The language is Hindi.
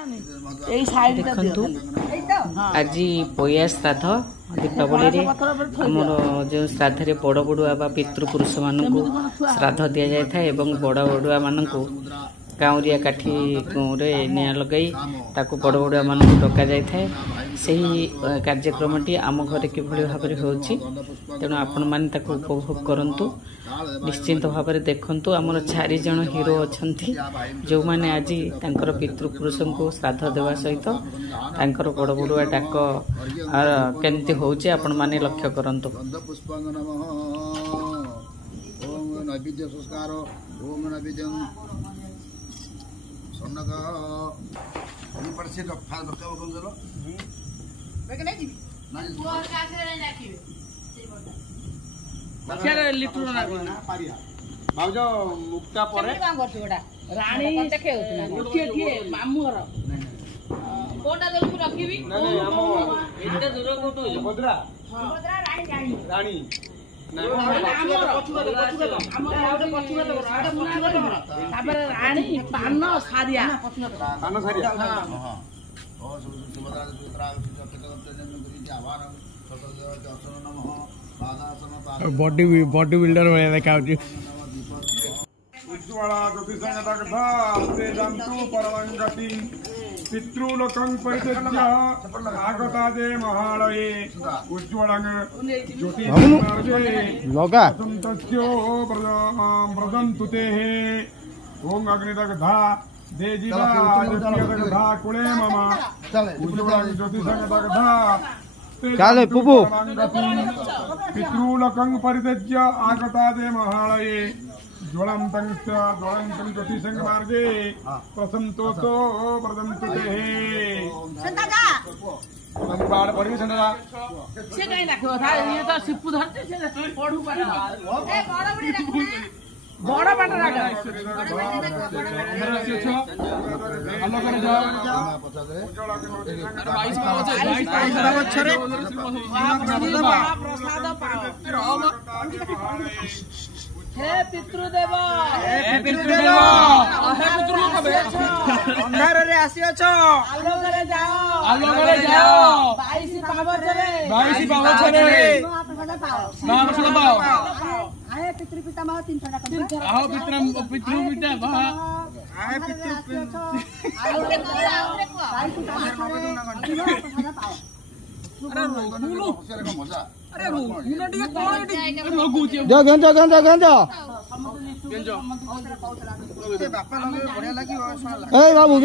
देखु आज पया श्राद्ध दीपावली आमर जो श्राद्ध बड़ बड़ुआ बा पितृपुरुष मान श्राद्ध दि जाए बड़ बड़ुआ मान काउरिया काठी निआ लगे बड़ बड़ुआ मान डक जाए से कार्यक्रमटी आम घर कि भाव तेणु आपण मैंने उपभोग करूँ निश्चिंत भाव में देखु आमर 4 जन हीरो अच्छा जो मैंने आज तांकर पितृपुरुष को श्राद्ध देवा सहित तांकर बड़ बड़ुआ डाक केमती होचे आपण माने लक्ष्य करंतु। भाउजो मुक्ता परे रानी देखे मामू घर कोटा देलु रखिबी एते दूर कोटो भद्रा रानी रानी पान सारिया बॉडी बिल्डर वाला देखा उज्ज्वला ज्योतिषंगता कथा ते जंतु परवंगति पितृलोकं परित्यज्य आगता जे महालये उज्ज्वलं ज्योतिषमार्गे लोका संतस्यो प्रदन्तु ते ओम अग्निदग्धा देजिदा ज्योतिषदग्धा कुले मम उज्ज्वलं ज्योतिषंगता कथा चले पुपु पितृलोकं परित्यज्य आगता जे महालये ज्वलन्तं ज्योतिषं मार्गे प्रसन्तोतो प्रदन्तु ते संताजा संपाड़ पड़ी संताजा से कहीं रखो था ये तो सिप्पू धरते से पढ़ू पाठ ए बड़ पाठ रागा अलग करे जाओ 22 बछरे प्रसाद पाओ हे पितृदेव हे पितृदेव हे पितृलोक अंधार रे आसी अछो आलोक रे जाओ 22 पावछरे प्रसाद पाओ आए पितृ पिता महा 3 टाका आओ पितृ पिता महा आए पितृ बाबू